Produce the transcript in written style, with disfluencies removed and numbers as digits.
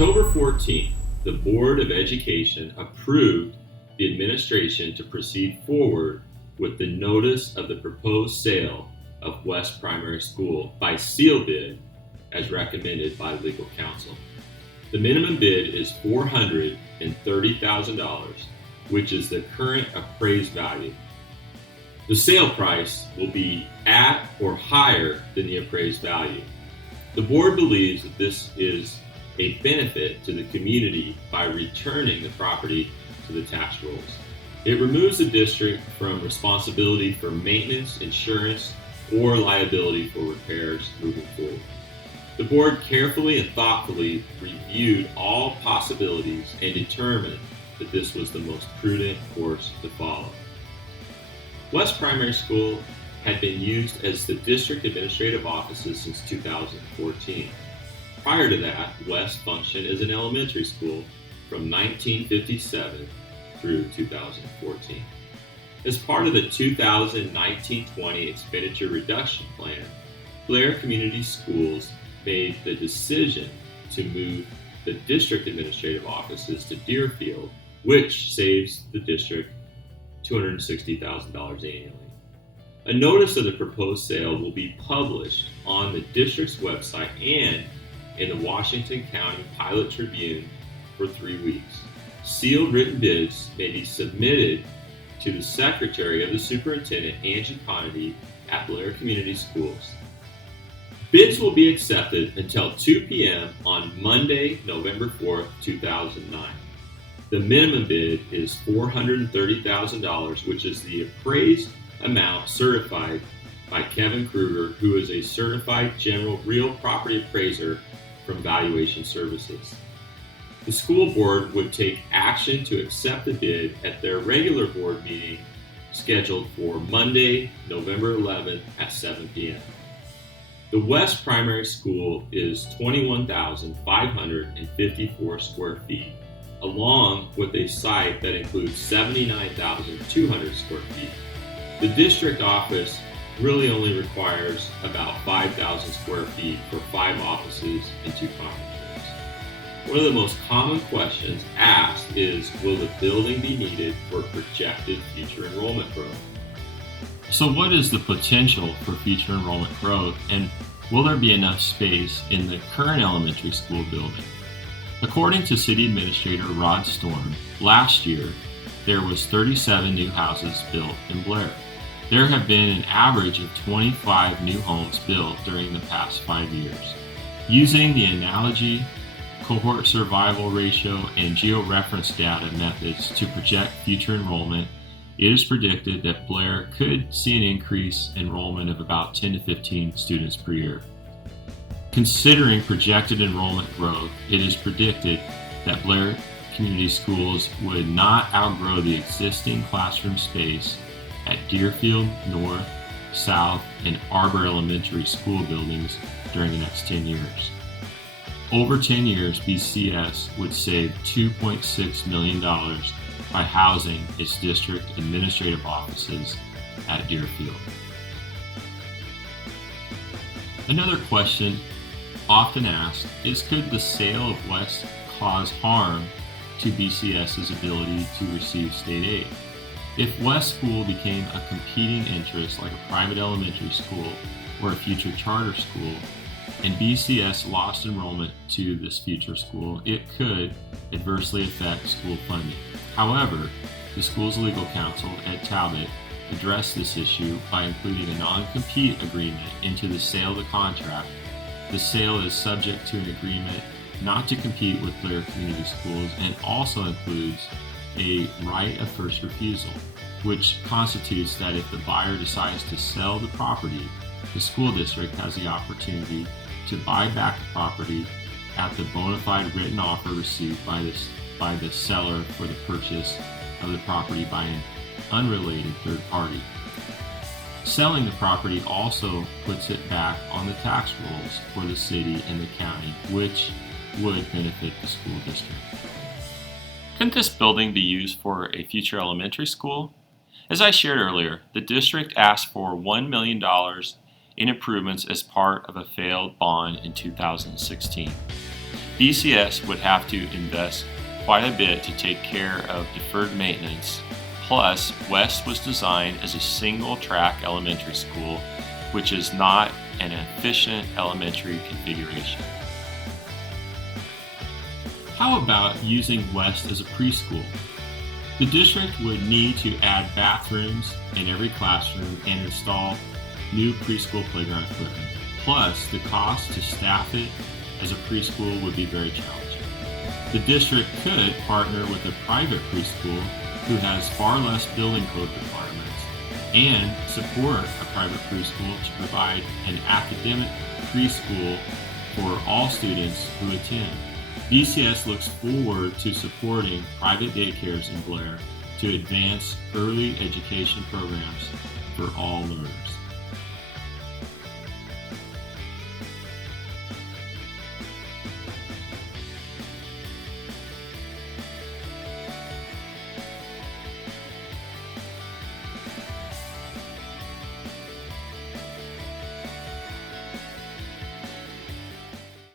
October 14th, the Board of Education approved the administration to proceed forward with the notice of the proposed sale of West Primary School by seal bid as recommended by legal counsel. The minimum bid is $430,000, which is the current appraised value. The sale price will be at or higher than the appraised value. The board believes that this is a benefit to the community by returning the property to the tax rolls. It removes the district from responsibility for maintenance, insurance, or liability for repairs moving forward. The board carefully and thoughtfully reviewed all possibilities and determined that this was the most prudent course to follow. West Primary School had been used as the district administrative offices since 2014. Prior to that, West functioned as an elementary school from 1957 through 2014. As part of the 2019-20 expenditure reduction plan, Blair Community Schools made the decision to move the district administrative offices to Deerfield, which saves the district $260,000 annually. A notice of the proposed sale will be published on the district's website and in the Washington County Pilot Tribune for 3 weeks. Sealed written bids may be submitted to the Secretary of the Superintendent, Angie Conity, at Blair Community Schools. Bids will be accepted until 2 p.m. on Monday, November 4th, 2009. The minimum bid is $430,000, which is the appraised amount certified by Kevin Kruger, who is a certified general real property appraiser from Valuation Services. The school board would take action to accept the bid at their regular board meeting scheduled for Monday, November 11th at 7 p.m. The West Primary School is 21,554 square feet, along with a site that includes 79,200 square feet. The district office really only requires about 5,000 square feet for 5 offices and 2 conference rooms. One of the most common questions asked is, will the building be needed for projected future enrollment growth? So what is the potential for future enrollment growth, and will there be enough space in the current elementary school building? According to City Administrator Rod Storm, last year there was 37 new houses built in Blair. There have been an average of 25 new homes built during the past 5 years. Using the analogy, cohort survival ratio, and georeference data methods to project future enrollment, it is predicted that Blair could see an increase in enrollment of about 10 to 15 students per year. Considering projected enrollment growth, it is predicted that Blair Community Schools would not outgrow the existing classroom space at Deerfield, North, South, and Arbor Elementary School buildings during the next 10 years. Over 10 years, BCS would save $2.6 million by housing its district administrative offices at Deerfield. Another question often asked is, could the sale of West cause harm to BCS's ability to receive state aid? If West School became a competing interest like a private elementary school or a future charter school, and BCS lost enrollment to this future school, it could adversely affect school funding. However, the school's legal counsel, Ed Talbot, addressed this issue by including a non-compete agreement into the sale of the contract. The sale is subject to an agreement not to compete with Blair Community Schools and also includes a right of first refusal, which constitutes that if the buyer decides to sell the property, the school district has the opportunity to buy back the property at the bona fide written offer received by the seller for the purchase of the property by an unrelated third party. Selling the property also puts it back on the tax rolls for the city and the county, which would benefit the school district. Couldn't this building be used for a future elementary school? As I shared earlier, the district asked for $1 million in improvements as part of a failed bond in 2016. BCS would have to invest quite a bit to take care of deferred maintenance. Plus, West was designed as a single-track elementary school, which is not an efficient elementary configuration. How about using West as a preschool? The district would need to add bathrooms in every classroom and install new preschool playground equipment. Plus, the cost to staff it as a preschool would be very challenging. The district could partner with a private preschool who has far less building code requirements and support a private preschool to provide an academic preschool for all students who attend. BCS looks forward to supporting private daycares in Blair to advance early education programs for all learners.